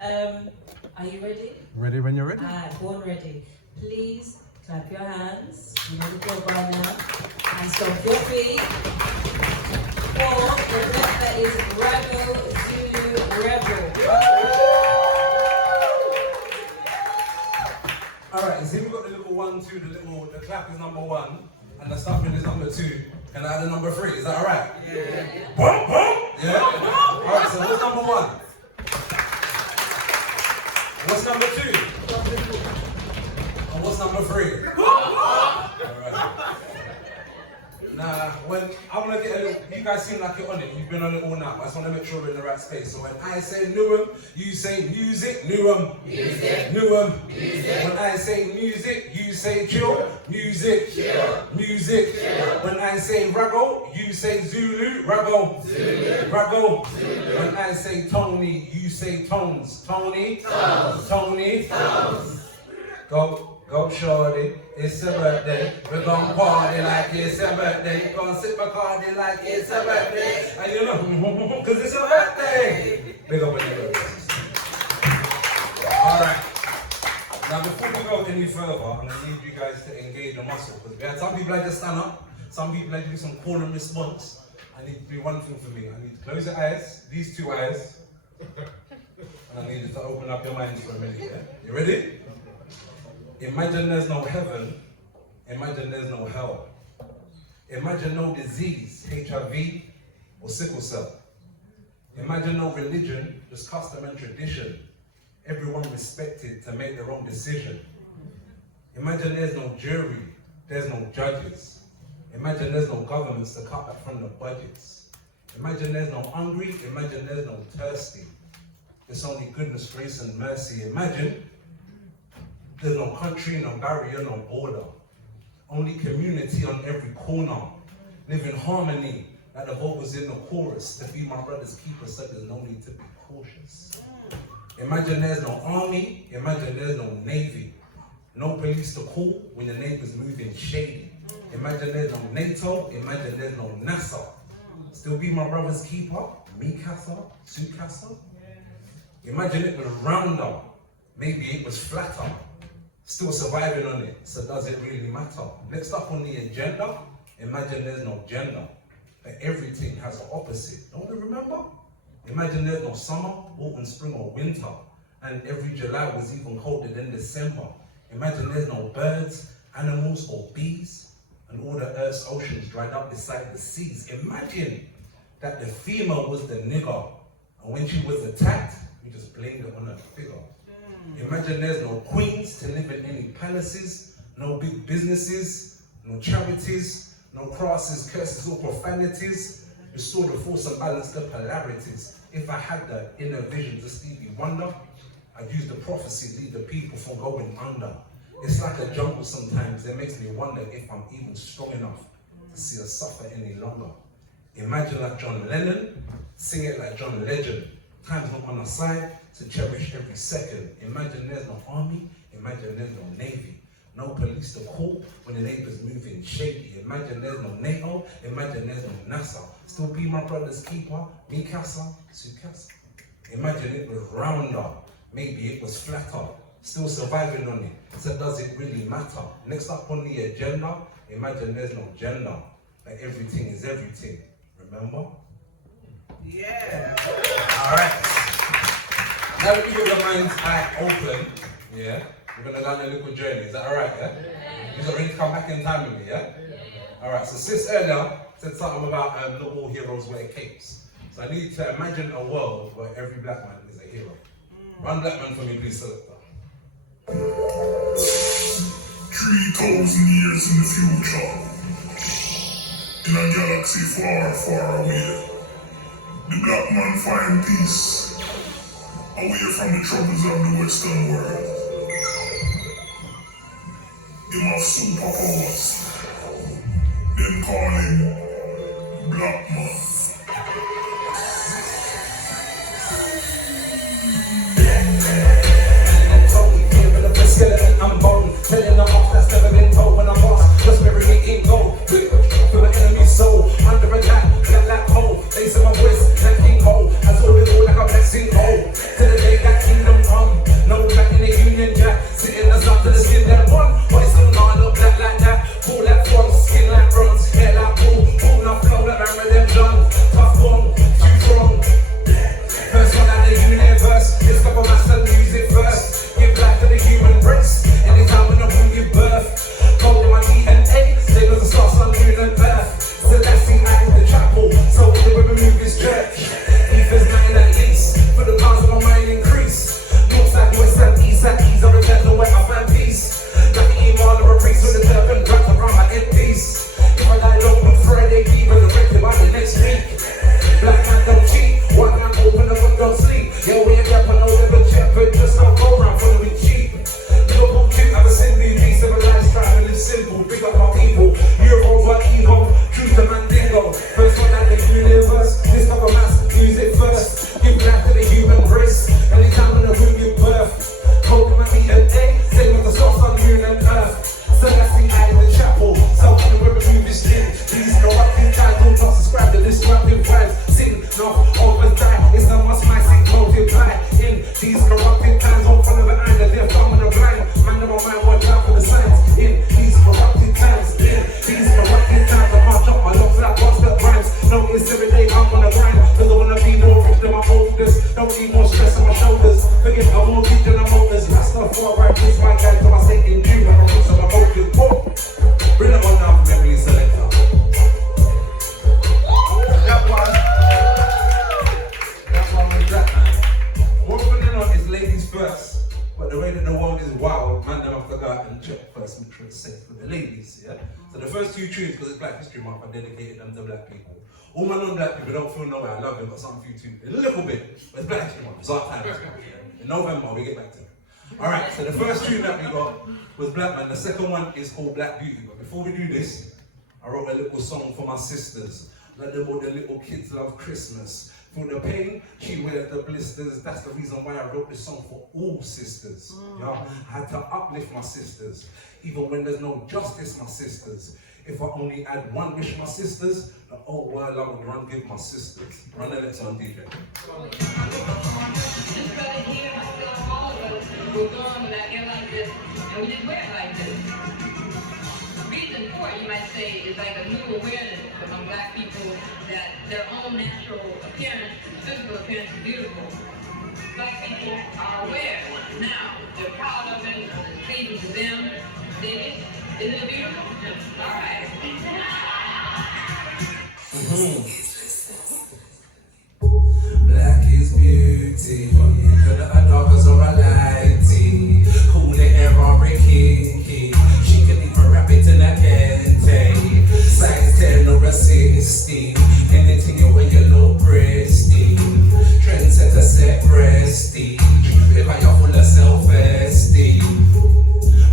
Are you ready? Ready when you're ready. Born ready. Please clap your hands. You know the drill by now. And stomp your feet. For the bet that is Rebel Zulu Rebel. Alright, see we got the little 1, 2, the clap is number 1, and the stomping is number 2. Can I add a number 3? Is that alright? Yeah. Boom, boom! Yeah? Alright, so what's number 1? What's number 2? And what's number 3? Alright. Nah, when I want to get a little, you guys seem like you're on it, you've been on it all night. I just want to make sure we're in the right space. So when I say Newham, you say music, Newham. Music. Newham. Music. When I say music, you say chill, music. Chill. Music. Chill. When I say raggo, you say Zulu, raggo. Zulu. Raggo. Zulu. When I say Tony, you say tones. Tony. Tones. Tony. Tones. Go shorty, it's a birthday. We're gonna party like it's a birthday. Gonna sip a cardi like it's a birthday. And you know, cause it's a birthday. Big up on you. Alright. Now before we go any further, I'm gonna need you guys to engage the muscle. Because we had some people like to stand up, some people like to do some call and response. I need to do one thing for me. I need to close your eyes, these 2 eyes. And I need you to open up your minds for a minute, yeah? You ready? Imagine there's no heaven, imagine there's no hell. Imagine no disease, HIV or sickle cell. Imagine no religion, just custom and tradition. Everyone respected to make their own decision. Imagine there's no jury, there's no judges. Imagine there's no governments to cut back from the budgets. Imagine there's no hungry, imagine there's no thirsty. It's only goodness, grace and mercy. Imagine there's no country, no barrier, no border. Only community on every corner. Live in harmony, like the vocals in the chorus. To be my brother's keeper, so there's no need to be cautious. Imagine there's no army, imagine there's no navy. No police to call when the neighbor's moving shady. Imagine there's no NATO, imagine there's no NASA. Still be my brother's keeper, me casa, su casa. Imagine it was rounder, maybe it was flatter. Still surviving on it, so does it really matter? Next up on the agenda, imagine there's no gender, but everything has an opposite. Don't we remember? Imagine there's no summer, autumn, spring or winter, and every July was even colder than December. Imagine there's no birds, animals or bees, and all the earth's oceans dried up beside the seas. Imagine that the female was the nigger, and when she was attacked, we just blamed it on her figure. Imagine there's no queens to live in any palaces, no big businesses, no charities, no crosses, curses or profanities. Restore the force and balance the polarities. If I had the inner vision to Stevie Wonder, I'd use the prophecy, lead the people from going under. It's like a jungle sometimes, it makes me wonder if I'm even strong enough to see us suffer any longer. Imagine like John Lennon, sing it like John Legend. Time's not on our side, so cherish every second. Imagine there's no army, imagine there's no navy. No police to call when the neighbor's moving shady. Imagine there's no NATO, imagine there's no NASA. Still be my brother's keeper, me casa, su casa. Imagine it was rounder, maybe it was flatter. Still surviving on it, so does it really matter? Next up on the agenda, imagine there's no gender, but everything is everything, remember? Yeah. Alright. Now that you get your mind's eye open, yeah, we're gonna go on a little journey. Is that alright, yeah? You got ready to come back in time with me, yeah? Alright, so sis earlier said something about not all heroes wear capes. So I need you to imagine a world where every black man is a hero. One black man for me, please, selector. 3,000 years in the future, in a galaxy far, far away, the black man find peace away from the troubles of the Western world. Him have superpowers, them call him Black Man. I'm born, telling them off that's never been told when I'm lost. Just bury me in gold, for my enemy's soul. Under attack, black hole, face in my wrist, like King Cole. I saw it all like a blessing hole. To the day that kingdom Don't need more stress on my shoulders. Forget I'm more deep than I'm motors. That's not for right, this my guy, so I stay in tune. I'm on my vocals. Whoa. Bring that one down for memory selector. That one was that, man. What we're putting on is ladies first. But the way that the world is wild, man, them have to go out and check first, make sure it's safe for the ladies, yeah? So the first two tunes, because it's Black History Month, I dedicated them to black people. All my non-black people don't feel no way, I love them, but something for you too. A little bit, but it's Black History Month, it's our time. In November, we get back to it. Alright, so the first tune that we got was Black Man, the second one is called Black Beauty. But before we do this, I wrote a little song for my sisters. Like the little kids love Christmas. Feel the pain, she wears the blisters. That's the reason why I wrote this song for all sisters. Yeah? I had to uplift my sisters. Even when there's no justice, my sisters. If I only had one wish, my sisters, the whole world I would run give my sisters. Run the next one, DJ. This brother here, myself, all of us, we're born with our hair like this, and we didn't wear it like this. The reason for it, you might say, is like a new awareness among black people that their own natural appearance, physical appearance is beautiful. Black people are aware now. They're proud of it, it's pleasing to them. Dig it? Isn't it beautiful? All right. Black is beauty, the daughters are a lighty. Cool the air on kinky. She can even rap it in a kente. Size 10 or a 16. Anything you wear, you look prestige. Trendsetter set prestige. If you're full of self-esteem.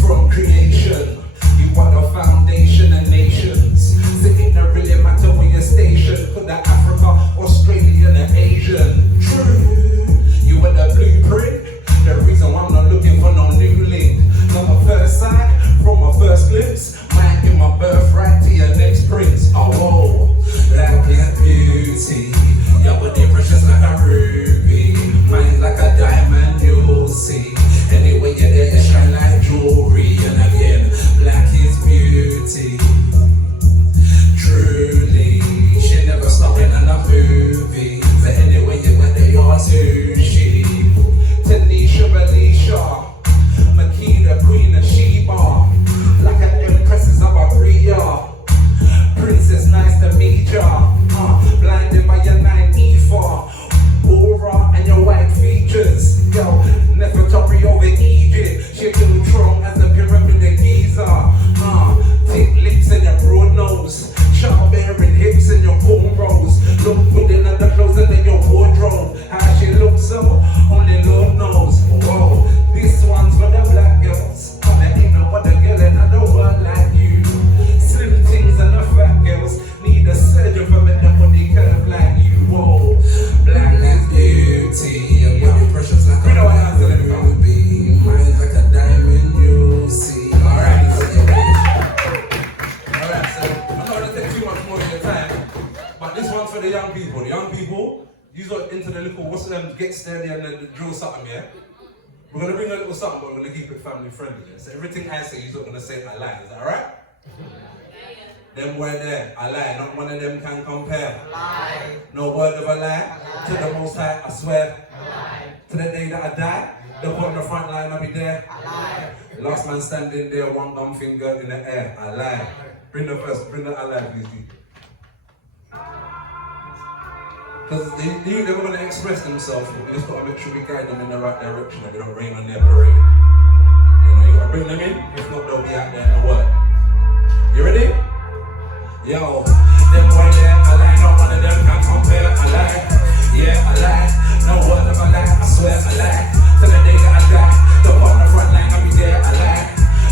From creation, you are the foundation of nations. So it don't really matter where your station. Put that Africa, Australian, and Asian. True, you are the blueprint. The reason why I'm not looking for no new link. Not my first sight, from my first glimpse. Might be my birthright to your next prince. Oh, whoa, black is beauty. Your body precious like a ruby. Mine's like a diamond, you'll see. Anyway, you're there, you shine like jewelry. And again, black is beauty. Truly, she never stopped in a movie. But anyway, you went there, you're sushi. Tanisha, Alicia, Makita, Queen of Sheba. Like an empress of a Bria. Princess, nice to meet ya. Blinded by your 9E4. Aura and your white features. Yo, Nefertari over Egypt. She too strong as a pyramid of Giza. Thick lips and your broad nose. Sharp bearing hips and your cornrows. Look within the closet of your wardrobe. How she looks so, only Lord knows. Whoa, this one's for the black girls. There ain't no other girl in the world like you. Slim things and the fat girls need a surgeon for make them body curve like you. Whoa, black is beauty. Your body precious like a ruby. Mine's like a diamond, you'll see. Alright, so I'm not gonna take too much more of your time, but this one's for the young people. The young people, you got into the little, what's them, get steady and then drill something, yeah? We're gonna bring a little something, but we're gonna keep it family friendly, yeah? So everything I say, you're not gonna say I lie, is that alright? Them word there, I lie, not one of them can compare. Lie. No word of a lie. To the Most High, I swear. Lie. To the day that I die, the one on the front line, I'll be there. Lie. Last man standing there, one gum finger in the air. I lie. Bring the I lie, please, people. Because they're going to express themselves. We just got to make sure we guide them in the right direction and we don't rain on their parade. You know, you got to bring them in. If not, they'll be out there in the world. You ready? Yo, them boy there, I lie. Not one of them can compare. I lie. Yeah, I lie. No word of a lie. I swear I lie. Till the day that I die, the on the front line, I'll be there. I lie.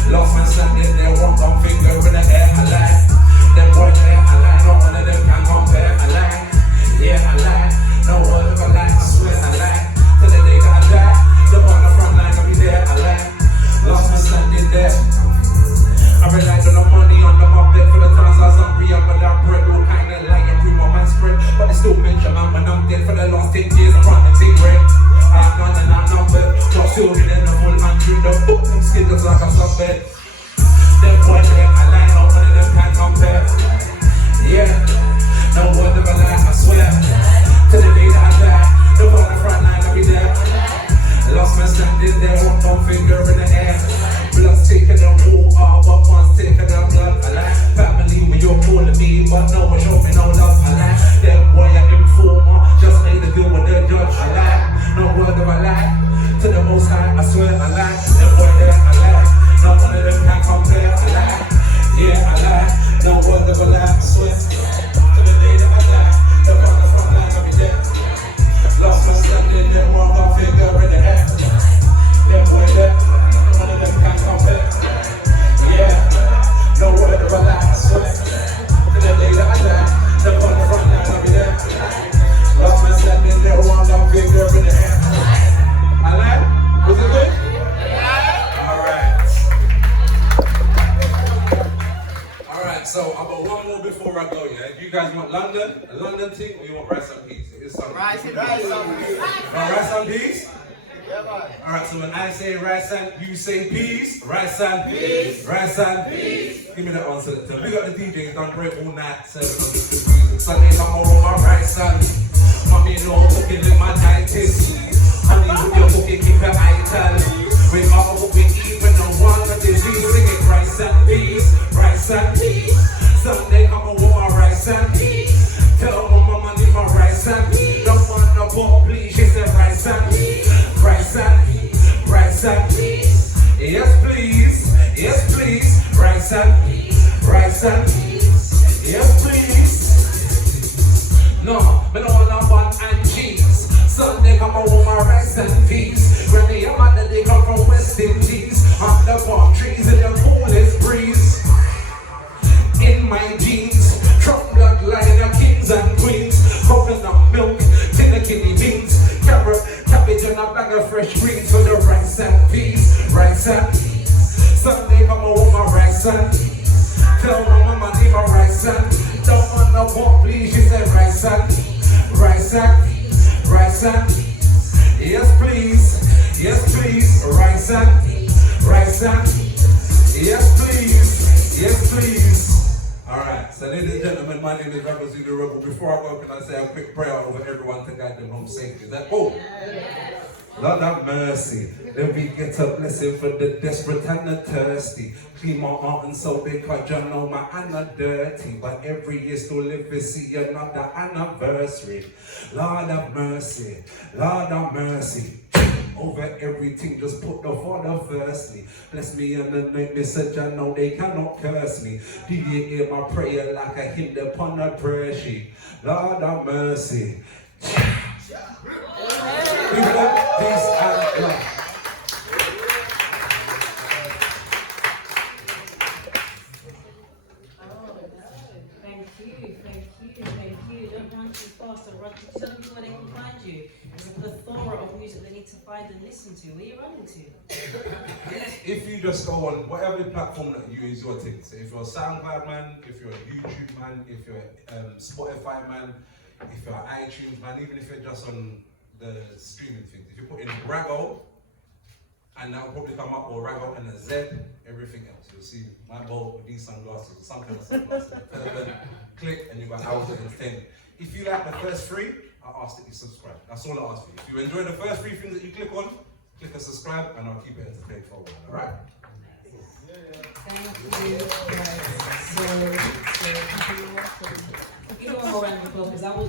Lost man standing there, one gum finger in the air. I lie. Them boy there, I lie. Not one of them can compare. I lie. Yeah, I lie. No word of a lie. I swear I lie. Till the day that I die, the on the front line, I'll be there. I lie. Lost man standing there. I relied on the money on the mob bed for the times I was hungry. I'm without bread, all kind of lying through my mind spread. But they still mention man when I'm dead for the last 10 years. I'm running the team red. swear I lie. Them boy there I lie. No one of them can compare. I lie. Yeah, I lie. No one ever lie. I swear. To the day that I die, the on the front line of me dead. Lost my standing, them one got finger in the air. Them boy there, none of them can compare. Yeah, no one ever lie. I swear. To the day that I die, the on the front line of me dead. Lost my standing, them one got finger in the air. I like. Was it good? Alright, so I've got one more before I go, yeah? If you guys want London, a London thing, or you want rice and peas? It's something. Rice and peas. Rice and peas? Alright, so when I say rice and you say peas, rice and peas, rice and peas. Give me that answer. So we got the DJs done great all night, 7 Sunday come over my rice and mommy know cooking with my dietist. Honey, with your cooking, keep your ital. We all what we eat when no one of disease. Sing it, rice and peas, rice and peas. Someday come and want my rice and peas. Tell my mama need my rice and peas. Don't want no pork, please. She said rice and peas, rice and peas, rice and peas. Yes, please, yes, please. Rice and peas, rice and peas. Yes, please. No, me don't want no bun and cheese. Sunday come and want my rice and peas. When they am mother, they come from West Indies. On the palm trees in the coolest breeze. In my jeans, Trump bloodline of kings and queens. Coconut milk, tinner kidney beans. Carrot, cabbage and a bag of fresh greens. For the rice and peas, rice and peas. Sunday come and want my rice and peas. Tell my mama need my rice and peas. Don't want no pork, please. She said rice and peas, rice and peas, rice and peas. Yes, please. Yes, please. Rice and peas, rice and peas. Yes, please. Yes, please. Alright, so ladies and gentlemen, my name is Rebel Zulu Rebel. Before I go, can I say a quick prayer over everyone to guide them home safely? Is that cool? Lord have mercy. Let me get a blessing for the desperate and the thirsty. Clean my heart and soul because you know my hand are dirty. But every year still live to see another anniversary. Lord have mercy. Lord have mercy. Over everything, just put the Father firstly. Bless me and anoint me, such I know they cannot curse me. Do you hear my prayer like a hymn upon a prayer sheet? Lord have mercy. Peace and love. Thank you. Don't run too fast or run too. Tell them where they can find you. There's a plethora of music they need to find and listen to. Where are you running to? If you just go on whatever platform that you use your thing. So if you're a SoundCloud man, if you're a YouTube man, if you're a Spotify man, if you're an iTunes man, even if you're just on the streaming things. If you put in Rago, and that will probably come up, or Rago and a Z, everything else. You'll see my bowl with these sunglasses, some kind of sunglasses. Click and you've got hours of entertainment. If you like the first 3, I ask that you subscribe. That's all I ask for you. If you enjoy the first 3 things that you click on, click and subscribe, and I'll keep it entertained for a while. Alright? Thank you. Right. So give me one more round of applause because I was